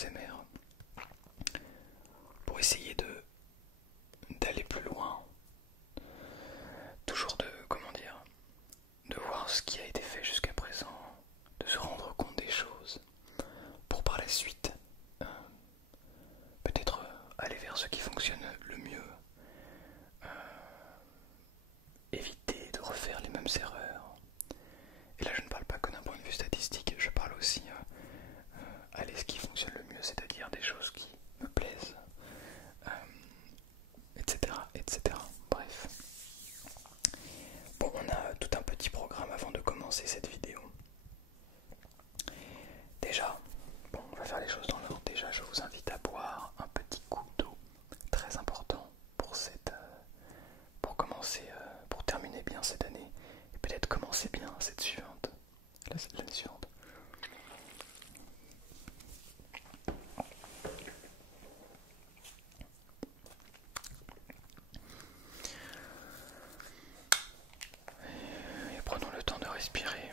ASMR pour essayer d'aller plus loin, toujours de voir ce qui a été fait jusqu'à présent, de se rendre compte des choses, pour par la suite peut-être aller vers ce qui fonctionne le mieux, éviter de refaire les mêmes erreurs. Et là je ne parle pas que d'un point de vue statistique, je parle aussi aller ce qui fonctionne le mieux, c'est-à-dire des choses qui me plaisent, etc., etc. Bref. Bon, on a tout un petit programme avant de commencer cette vidéo. Déjà, bon, on va faire les choses dans l'ordre. Déjà, je vous invite à boire un petit coup d'eau, très important pour commencer, pour terminer bien cette année et peut-être commencer bien cette suivante, l'année suivante. Et prenons le temps de respirer.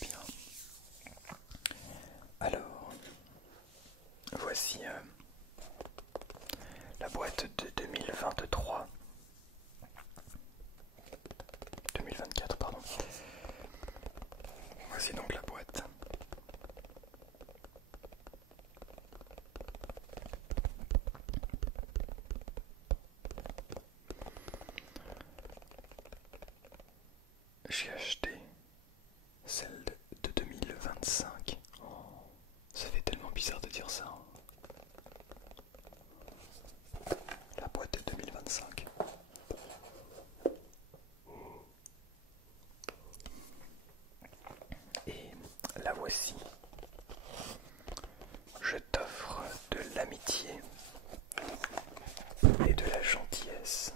Bien. Alors, voici la boîte de 2023. 2024, pardon. Voici donc la boîte. J'ai acheté celle de 2025. Oh, ça fait tellement bizarre de dire ça. La boîte de 2025. Et la voici. Je t'offre de l'amitié et de la gentillesse.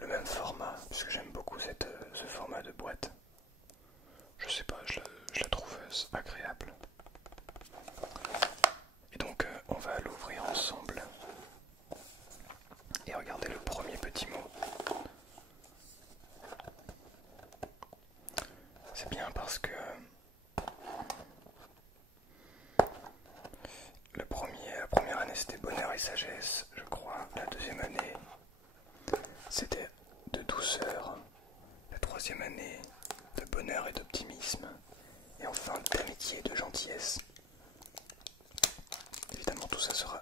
Le même format, puisque j'aime beaucoup ce format de boîte. Je sais pas, je la trouve agréable. Et donc on va l'ouvrir ensemble. Et regardez le premier petit mot. C'est bien parce que la première année c'était bonheur et sagesse, je crois. La deuxième année c'était de douceur. La troisième année de bonheur et d'optimisme. Et enfin d'amitié et de gentillesse. Évidemment tout ça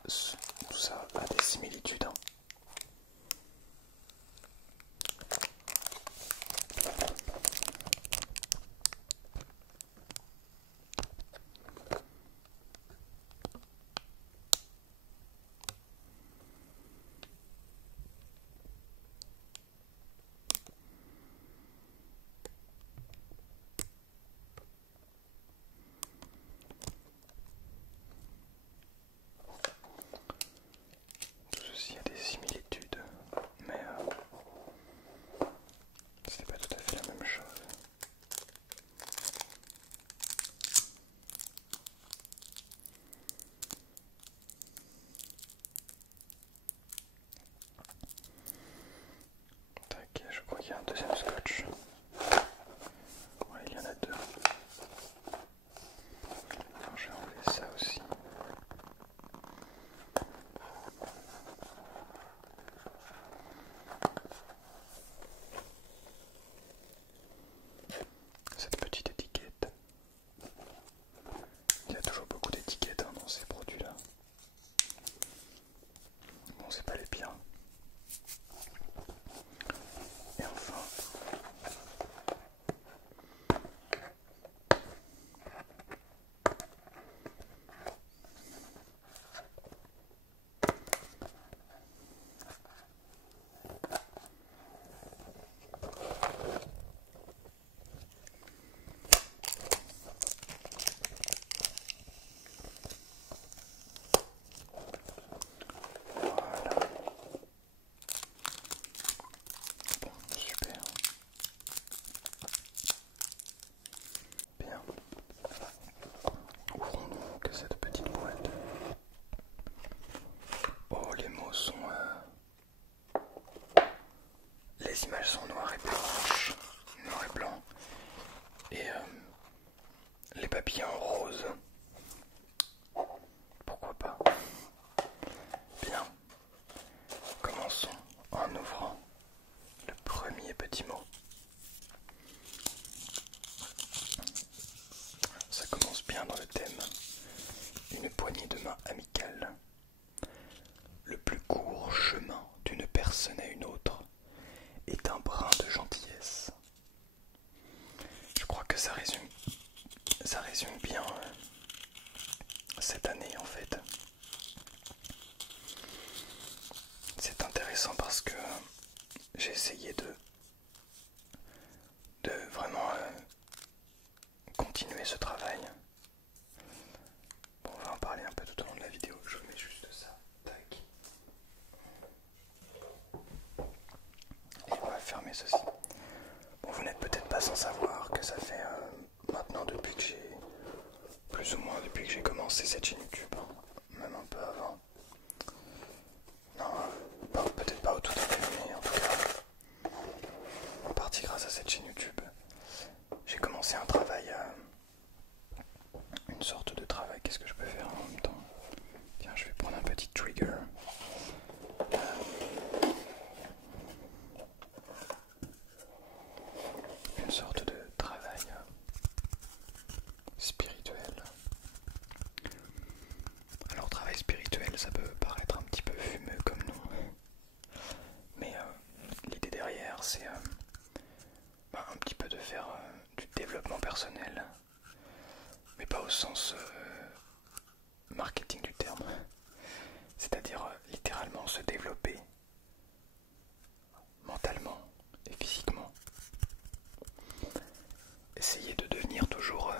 a des similitudes. Hein. habillé en rose. Pourquoi pas? Bien, commençons en ouvrant le premier petit mot. Ça commence bien dans le thème. Une poignée de main amicale. Le plus court chemin d'une personne à une autre est un brin de gentillesse. Je crois que ça résume bien cette année en fait. C'est intéressant parce que j'ai essayé de vraiment continuer ce travail. Bon, on va en parler un peu tout au long de la vidéo. Je mets juste ça. Tac. Et on va fermer ceci. Bon, vous n'êtes peut-être pas sans savoir que ça fait maintenant depuis que j'ai... plus ou moins depuis que j'ai commencé cette chaîne YouTube. Hein, même un peu avant. Non, peut-être pas au tout début, mais en tout cas, en partie grâce à cette chaîne YouTube, j'ai commencé un travail, une sorte de travail. Qu'est-ce que je peux faire en même temps? Tiens, je vais prendre un petit trigger. Une sorte de travail spirituel. Alors, travail spirituel, ça peut paraître un petit peu fumeux comme nom, mais l'idée derrière, c'est un petit peu de faire du développement personnel, mais pas au sens marketing du terme, c'est-à-dire littéralement se développer mentalement et physiquement. Essayer de devenir toujours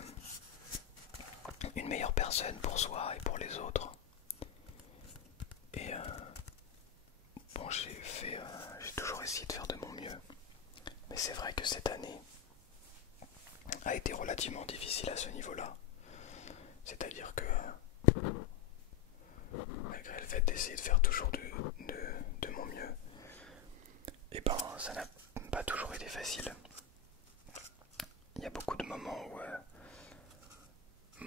une meilleure personne pour soi et pour les autres. Et bon, j'ai toujours essayé de faire de mon mieux, mais c'est vrai que cette année a été relativement difficile à ce niveau-là. C'est-à-dire que malgré le fait d'essayer de faire toujours de mon mieux, et ben ça n'a pas toujours été facile. Il y a beaucoup de moments où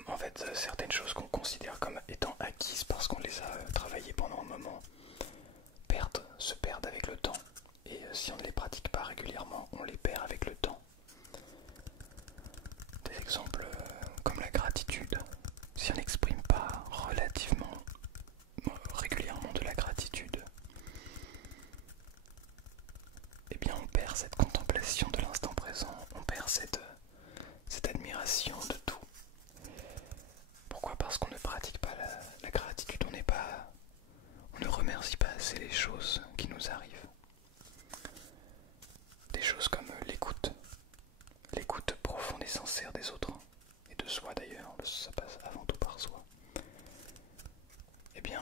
en fait certaines choses qu'on considère comme étant acquises parce qu'on les a travaillées pendant un moment se perdent avec le temps. Et si on ne les pratique pas régulièrement, on les perd avec le temps. Des exemples comme la gratitude. Si on n'exprime pas relativement régulièrement de la gratitude, eh bien on perd cette contemplation de l'instant présent, on perd cette admiration de tout. Pourquoi? Parce qu'on ne pratique pas la gratitude, on ne remercie pas assez les choses qui nous arrivent. Des choses comme l'écoute profonde et sincère des autres, et de soi d'ailleurs, ça passe avant tout par soi. Eh bien,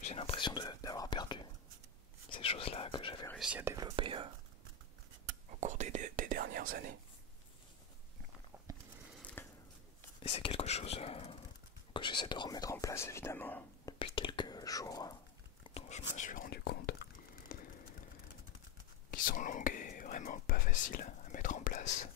j'ai l'impression d'avoir perdu ces choses-là que j'avais réussi à développer au cours des dernières années. Et c'est quelque chose que j'essaie de remettre en place évidemment depuis quelques jours, dont je me suis rendu compte, qui sont longues et vraiment pas faciles à mettre en place.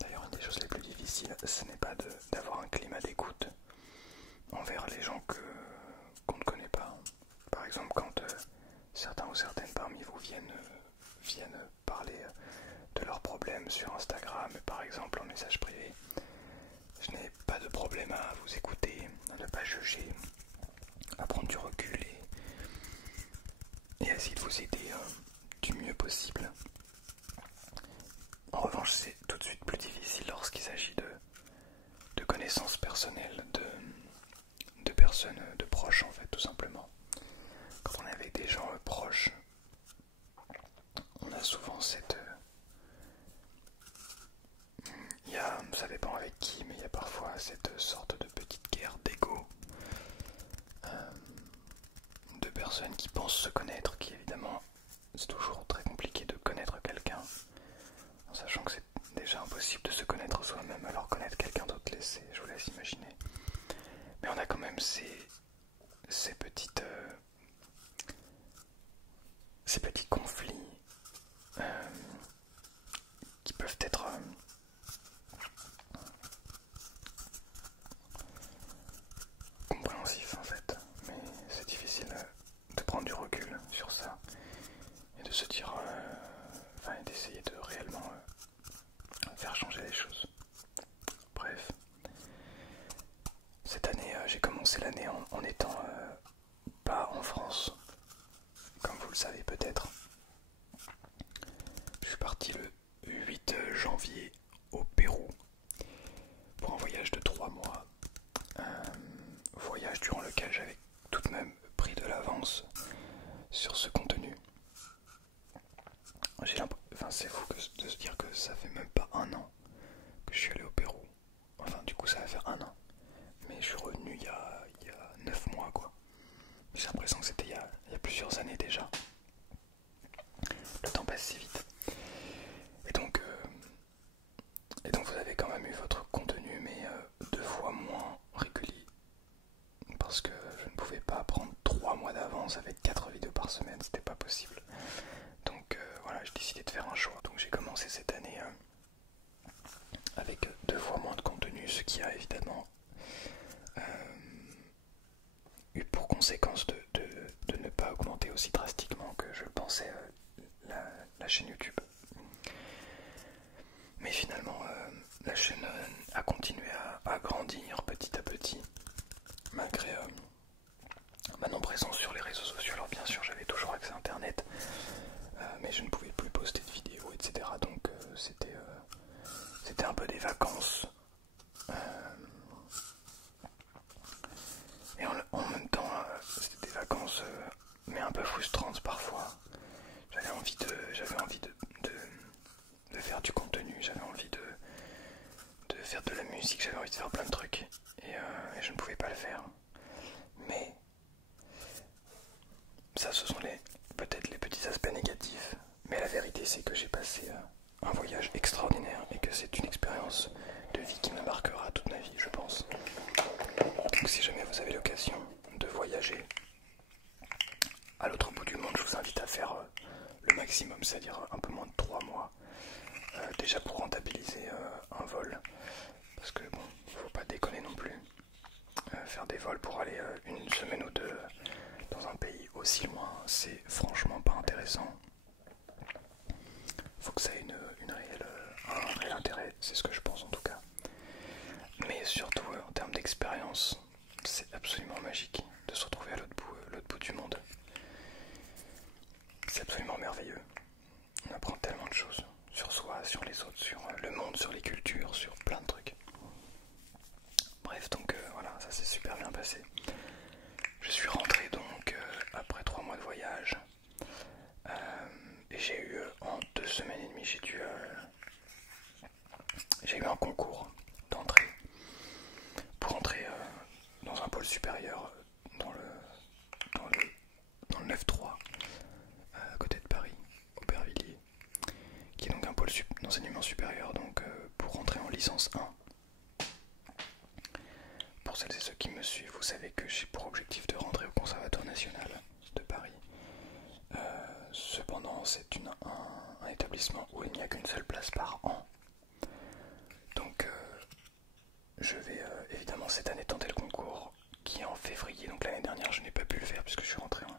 D'ailleurs, une des choses les plus difficiles, ce n'est pas d'avoir un climat d'écoute envers les gens qu'on ne connaît pas. Par exemple, quand certains ou certaines parmi vous viennent parler de leurs problèmes sur Instagram, par exemple en message privé, je n'ai pas de problème à vous écouter, à ne pas juger, à prendre du recul et à essayer de vous aider du mieux possible. En revanche, c'est tout de suite plus difficile lorsqu'il s'agit de connaissances personnelles, de personnes, de proches en fait, tout simplement. Quand on est avec des gens proches, on a souvent ça dépend avec qui, mais il y a parfois cette sorte de petite guerre d'ego, de personnes qui pensent se connaître, qui évidemment, c'est toujours très compliqué de connaître quelqu'un, en sachant que c'est déjà impossible de se connaître soi-même, alors connaître quelqu'un d'autre, je vous laisse imaginer. Mais on a quand même ces petits conflits Je suis parti le 8 janvier au Pérou pour un voyage de 3 mois. Un voyage durant lequel j'avais tout de même pris de l'avance sur ce contenu. Enfin, c'est fou de se dire que ça fait même pas un an que je suis allé au Pérou. Enfin, du coup, ça va faire un an. Mais je suis revenu il y a 9 mois, quoi. J'ai l'impression que c'était il y a plusieurs années déjà. Le temps passe si vite. Et donc vous avez quand même eu votre contenu, mais 2 fois moins régulier. Parce que je ne pouvais pas prendre 3 mois d'avance avec 4 vidéos par semaine, c'était pas possible. Donc voilà, j'ai décidé de faire un choix. Donc j'ai commencé cette année avec 2 fois moins de contenu, ce qui a évidemment eu pour conséquence de ne pas augmenter aussi drastiquement que je le pensais la chaîne YouTube. Mais finalement, la chaîne a continué à grandir petit à petit, malgré ma non-présence sur les réseaux sociaux. Alors bien sûr, j'avais toujours accès à Internet, mais je ne pouvais plus poster de vidéos, etc. Donc c'était un peu des vacances. Et en même temps, c'était des vacances, mais un peu frustrantes parfois. J'avais envie de faire du contenu, j'avais envie de faire de la musique, j'avais envie de faire plein de trucs. Et je ne pouvais pas le faire. Mais ça, ce sont peut-être les petits aspects négatifs. Mais la vérité, c'est que j'ai passé un voyage extraordinaire et que c'est une expérience de vie qui me marquera toute ma vie, je pense. Donc si jamais vous avez l'occasion de voyager à l'autre bout du monde, je vous invite à faire le maximum, c'est-à-dire un peu moins de 3 mois. Déjà pour rentabiliser un vol, parce que bon, faut pas déconner non plus. Faire des vols pour aller une semaine ou deux dans un pays aussi loin, c'est franchement pas intéressant. Faut que ça ait un réel intérêt, c'est ce que je pense en tout cas. Mais surtout en termes d'expérience, c'est absolument magique de se retrouver à l'autre bout du monde. C'est absolument merveilleux. On apprend tellement de choses sur soi, sur les autres, sur le monde, sur les cultures, sur plein de trucs. Bref, donc voilà, ça s'est super bien passé. Je suis rentré donc après 3 mois de voyage. Et j'ai eu en 2 semaines et demie, j'ai eu un concours d'entrée pour entrer dans un pôle supérieur dans le 9-3 à côté de Paris, Aubervilliers, qui est donc un pôle d'enseignement supérieur, donc pour rentrer en licence 1. Pour celles et ceux qui me suivent, vous savez que j'ai pour objectif de rentrer au Conservatoire national de Paris. Cependant, c'est un établissement où il n'y a qu'une seule place par an. Donc je vais évidemment cette année tenter le concours qui est en février. Donc l'année dernière je n'ai pas pu le faire puisque je suis rentré en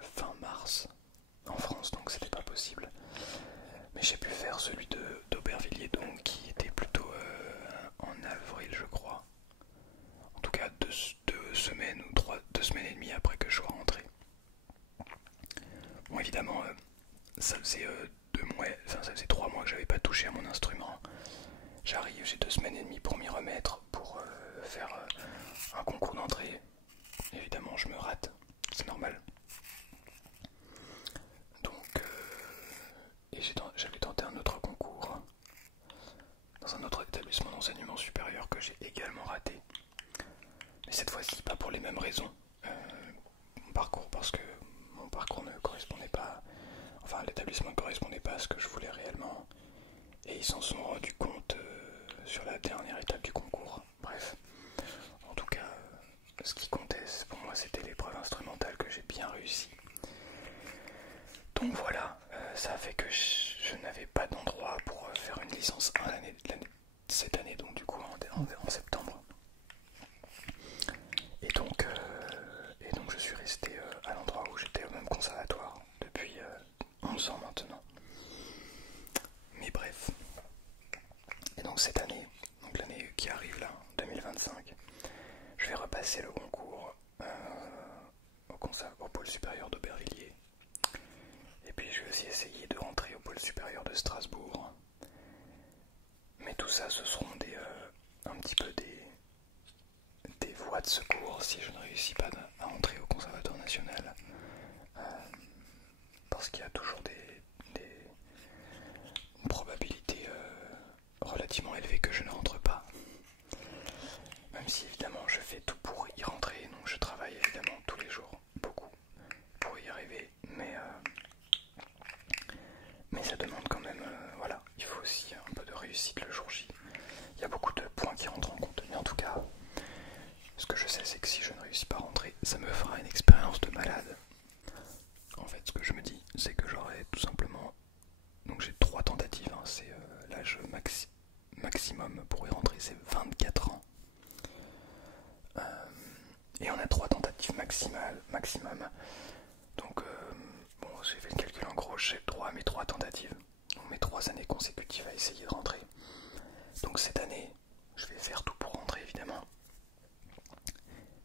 fin mars en France, donc c'était pas possible. Mais j'ai pu faire celui d'Aubervilliers, donc qui était plutôt en avril je crois. En tout cas 2 semaines ou 2 semaines et demie après que je sois rentré. Bon évidemment ça faisait 3 mois que j'avais pas touché à mon instrument. J'arrive, j'ai 2 semaines et demie pour m'y remettre, pour faire un concours d'entrée. Évidemment je me rate, c'est normal. Donc j'avais tenté un autre concours dans un autre établissement d'enseignement supérieur que j'ai également raté. Mais cette fois-ci pas pour les mêmes raisons. Parce que mon parcours ne correspondait pas, enfin l'établissement ne correspondait pas à ce que je voulais réellement. Et ils s'en sont rendus compte sur la dernière étape du concours. Bref, en tout cas, ce qui comptait pour moi c'était l'épreuve instrumentale que j'ai bien réussi. Donc voilà, ça a fait que je n'avais pas d'endroit pour faire une licence 1 cette année, donc du coup en septembre. Et donc je suis resté à l'endroit où j'étais au même conservatoire depuis 11 ans maintenant. Mais bref. Et donc cette année, donc l'année qui arrive là, 2025, je vais repasser le concours au pôle supérieur d'Aubervilliers. Et puis je vais aussi essayer de rentrer relativement élevé que je ne rentre pas. Même si évidemment je fais tout pour y rentrer, donc je travaille évidemment tous les jours, beaucoup, pour y arriver, mais ça demande quand même, voilà, il faut aussi un peu de réussite le jour J. Il y a beaucoup de points qui rentrent en compte, mais en tout cas, ce que je sais c'est que si je ne réussis pas à rentrer, ça me fera une expérience de malade. En fait, ce que je me dis, c'est que j'aurai tout simplement, donc j'ai 3 tentatives, hein, c'est l'âge maximum pour y rentrer, c'est 24 ans. Et on a 3 tentatives maximum. Donc, bon, j'ai fait le calcul en gros, j'ai droit à mes 3 tentatives. Donc mes 3 années consécutives à essayer de rentrer. Donc cette année, je vais faire tout pour rentrer évidemment.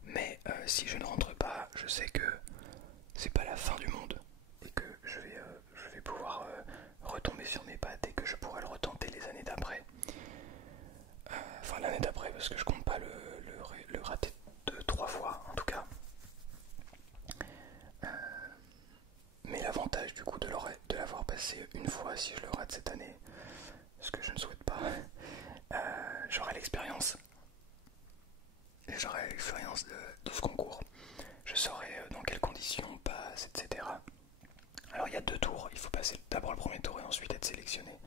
Mais si je ne rentre pas, je sais que c'est pas la fin du monde. Et que je vais pouvoir retomber sur mes pattes et que je pourrai le retenter les années d'après. Enfin l'année d'après parce que je compte pas le rater de 3 fois en tout cas. Mais l'avantage du coup de l'avoir passé une fois si je le rate cette année, ce que je ne souhaite pas, j'aurai l'expérience. J'aurai l'expérience de ce concours. Je saurai dans quelles conditions on passe, etc. Alors il y a 2 tours, il faut passer d'abord le premier tour et ensuite être sélectionné.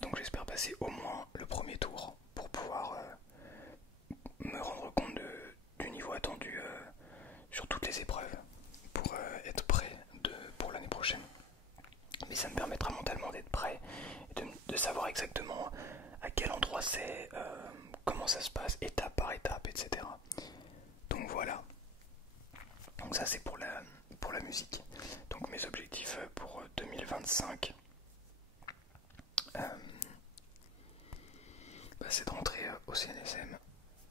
Donc j'espère passer au moins le premier tour pour pouvoir me rendre compte du niveau attendu sur toutes les épreuves pour être prêt pour l'année prochaine. Mais ça me permettra mentalement d'être prêt et de savoir exactement à quel endroit c'est, comment ça se passe, étape par étape, etc. Donc voilà. Donc ça c'est pour la musique. Donc mes objectifs pour 2025, c'est de rentrer au CNSM.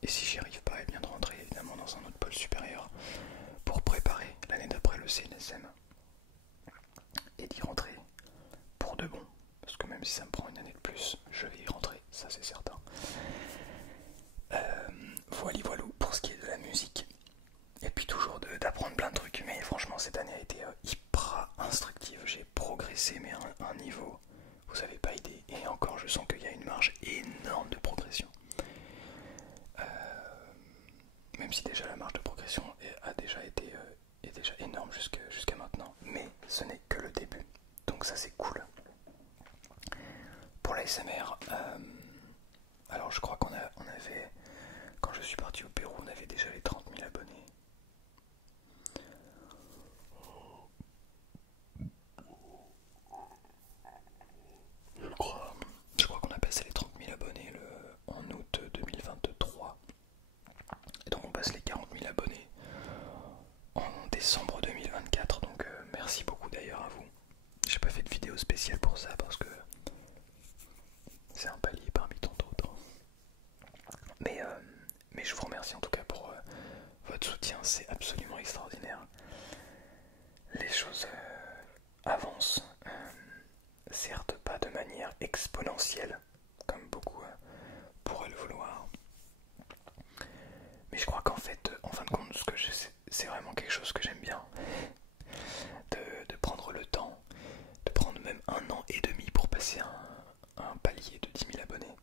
Et si j'y arrive pas, et bien de rentrer évidemment dans un autre pôle supérieur pour préparer l'année d'après le CNSM. Et d'y rentrer pour de bon. Parce que même si ça me prend une année de plus, je vais y rentrer, ça c'est certain. Voilà pour ce qui est de la musique. Et puis toujours d'apprendre plein de trucs. Mais franchement cette année a été hyper instructive. J'ai progressé mais à un niveau, vous avez pas idée. Et encore je sens qu'il y a une marge énorme de progression. Même si déjà la marge de progression est déjà énorme jusqu'à maintenant. Mais ce n'est que le début. Donc ça c'est cool. Pour l'ASMR, alors je crois qu'on avait, quand je suis parti au Pérou, on avait déjà les 30 000 abonnés. Je crois qu'on a passé les 30 000 abonnés en août 2023. Et donc on passe les 40 000 abonnés en décembre 2024. Donc merci beaucoup d'ailleurs à vous. J'ai pas fait de vidéo spéciale pour ça parce que c'est un palier parmi tant d'autres. Mais je vous remercie en tout cas pour votre soutien, c'est absolument extraordinaire. Les choses avancent, certes pas de manière exponentielle, comme beaucoup pourraient le vouloir. Mais je crois qu'en fait, en fin de compte, ce que c'est vraiment quelque chose que j'aime bien. De prendre le temps, de prendre même 1 an et demi pour passer un palier de 10 000 abonnés.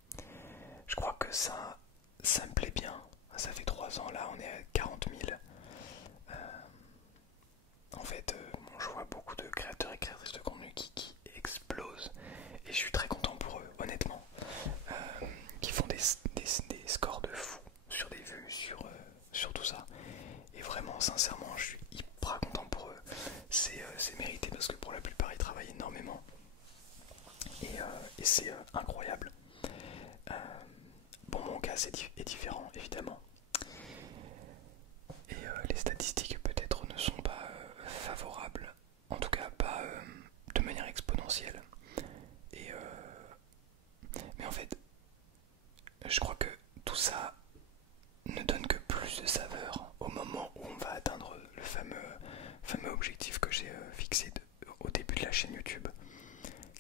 Je crois que ça me plaît bien. Ça fait 3 ans, là on est à 40 000. En fait, je vois beaucoup de créateurs et créatrices de contenu qui explosent. Et je suis très content pour eux, honnêtement. Qui font des scores de fou sur des vues, sur tout ça. Et vraiment, sincèrement, je suis hyper content pour eux. C'est mérité parce que pour la plupart, ils travaillent énormément. Et c'est incroyable. Bon, mon cas est différent, évidemment. Et les statistiques peut-être ne sont pas favorables, en tout cas pas de manière exponentielle. Mais en fait, je crois que tout ça ne donne que plus de saveur au moment où on va atteindre le fameux objectif que j'ai fixé au début de la chaîne YouTube,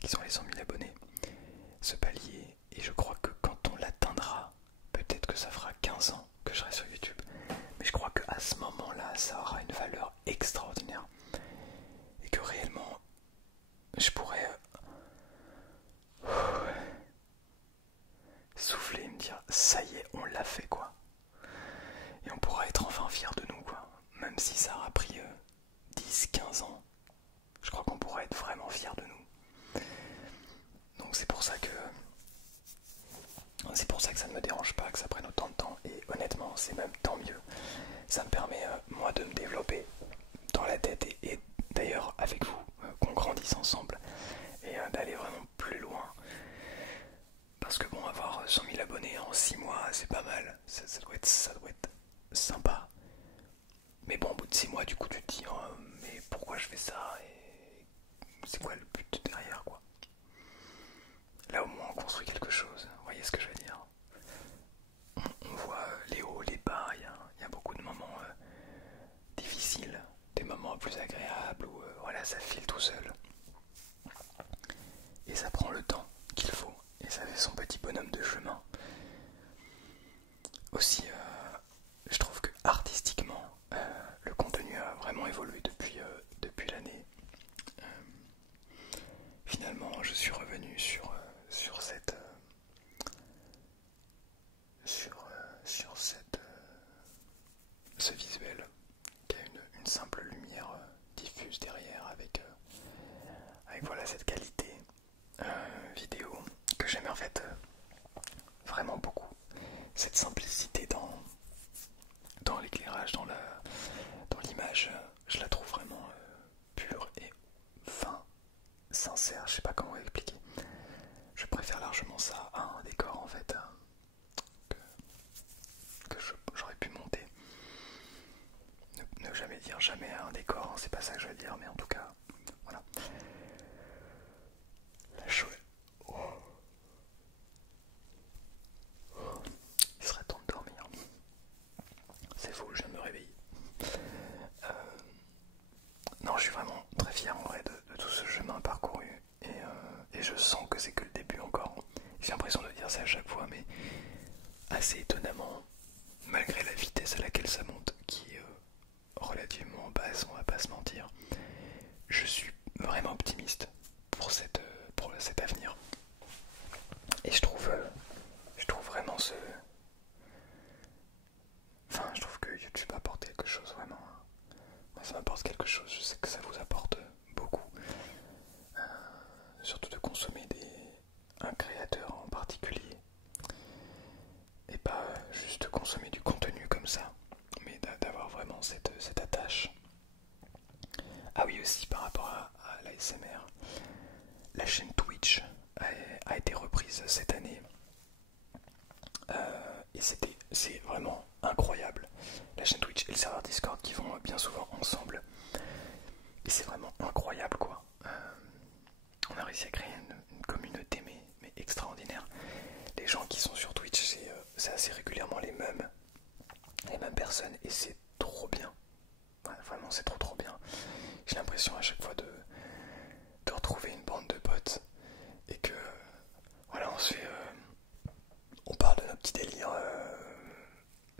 qui sont les 100 000 abonnés. Ce palier, et je crois que quand on l'atteindra, peut-être que ça fera 15 ans que je serai sur YouTube, mais je crois qu'à ce moment-là, ça aura une valeur extraordinaire et que réellement, je pourrais 200 000 abonnés en 6 mois, c'est pas mal, ça doit être sympa. Mais bon, au bout de 6 mois, du coup, tu te dis, oh, mais pourquoi je fais ça et c'est quoi le but derrière, quoi. Là, au moins, on construit quelque chose, vous voyez ce que je veux dire. On voit les hauts, les bas, il y a beaucoup de moments difficiles, des moments plus agréables où voilà, ça file tout seul. Et ça prend le temps qu'il faut, et ça fait son petit bonhomme de chemin. Aussi, je trouve que artistiquement, le contenu a vraiment évolué depuis l'année. Finalement, je suis revenu sur ce visuel qui a une simple lumière diffuse derrière avec voilà cette qualité vidéo que j'aime en fait vraiment beaucoup. Cette simplicité dans l'éclairage, dans l'image, je la trouve vraiment pure et fin, sincère, je sais pas comment expliquer. Je préfère largement ça à un décor en fait que j'aurais pu monter. Ne jamais dire jamais à un décor, hein, c'est pas ça que je veux dire, mais en tout cas, voilà. La chouette. Oh. Il serait temps de dormir. C'est faux, je viens de me réveiller. Non, je suis vraiment très fier en vrai de tout ce chemin parcouru et je sens que c'est que le début encore. J'ai l'impression de dire ça à chaque fois, mais assez étonnamment, malgré la vitesse à laquelle ça monte, qui est relativement basse, on va pas se mentir, je suis vraiment optimiste pour cet avenir. Et je trouve vraiment je trouve que YouTube apporte quelque chose vraiment. Moi, ça m'apporte quelque chose, je sais que ça vous apporte beaucoup. Surtout de consommer un créateur en particulier. Et pas juste consommer du contenu comme ça, mais d'avoir vraiment cette attache. Ah oui, aussi par rapport à l'ASMR, la chaîne Twitch a été reprise cette année. Et c'est vraiment incroyable. La chaîne Twitch et le serveur Discord qui vont bien souvent ensemble. Et c'est vraiment incroyable quoi. On a réussi à créer une communauté mais extraordinaire. Les gens qui sont sur Twitch, c'est assez régulièrement les mêmes personnes et c'est trop bien. Ouais, vraiment c'est trop bien. J'ai l'impression à chaque fois de retrouver une bande de potes et que voilà on parle de nos petits délires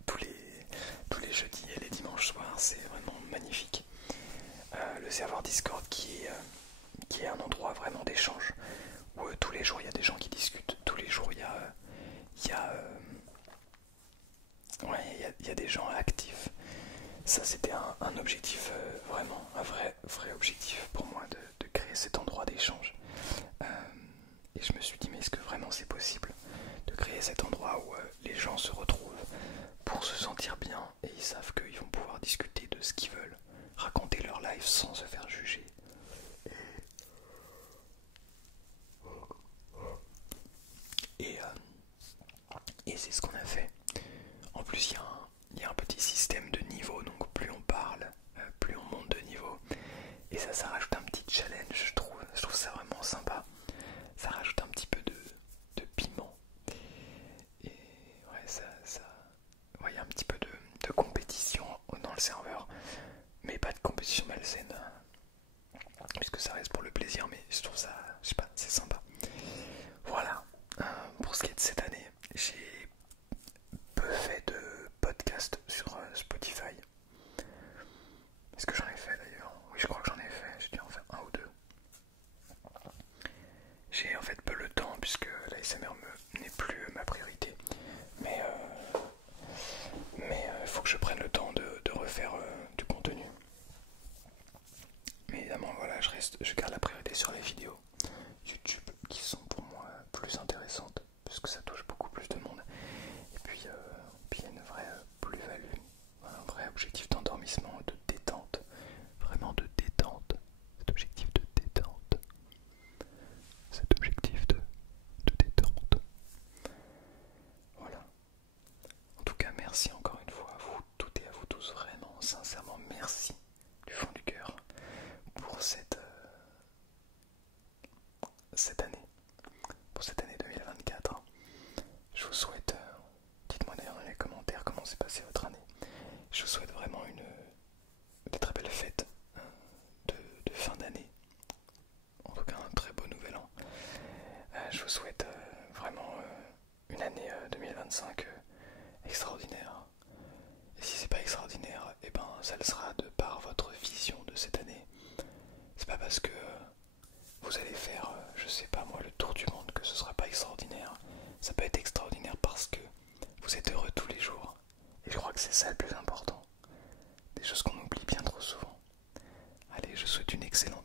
tous les jeudis et les dimanches soirs, c'est vraiment magnifique. Le serveur Discord qui est un endroit vraiment d'échange où tous les jours il y a des gens qui discutent, tous les jours il y a des gens actifs. Ça c'était un objectif vraiment, un vrai objectif pour moi de créer cet endroit d'échange. Et je me suis dit mais est-ce que vraiment c'est possible de créer cet endroit où les gens se retrouvent pour se sentir bien et ils savent qu'ils vont pouvoir discuter de ce qu'ils veulent, raconter leur life sans se faire juger. Et c'est ce qu'on a fait. En plus il y a un petit système de niveau, donc plus on parle, plus on monte de niveau. Et ça rajoute un petit challenge, je trouve ça vraiment sympa. Ça rajoute un petit peu de piment. Et ouais, ouais, il y a un petit peu de compétition dans le serveur. Mais pas de compétition malsaine. Puisque ça reste pour le plaisir, mais je trouve ça, je sais pas, c'est sympa. Voilà, pour ce qui est de cette année, j'ai peu fait de podcast sur Spotify. Est-ce que j'en ai fait d'ailleurs? Oui, je crois que j'en ai fait, j'ai dû en faire un ou deux. J'ai en fait peu le temps puisque l'ASMR n'est plus ma priorité. Mais il faut que je prenne le temps de refaire du contenu. Mais évidemment, voilà, je garde la priorité sur les vidéos YouTube qui sont pour moi plus intéressantes puisque ça touche beaucoup plus de monde. Et puis il y a une vraie plus-value, un vrai objectif d'endormissement, de détente, vraiment de détente, cet objectif de détente, cet objectif de détente. cette année, pour cette année 2024. Je vous souhaite, dites-moi d'ailleurs dans les commentaires comment s'est passée votre année. Je vous souhaite vraiment des très belles fêtes de fin d'année, en tout cas un très beau nouvel an. Je vous souhaite vraiment une année 2025 extraordinaire. Et si c'est pas extraordinaire, et ben ça le sera de par votre vision de cette année. C'est pas parce que vous allez faire, je sais pas moi, le tour du monde que ce sera pas extraordinaire. Ça peut être extraordinaire parce que vous êtes heureux tous les jours. Et je crois que c'est ça le plus important. Des choses qu'on oublie bien trop souvent. Allez, je vous souhaite une excellente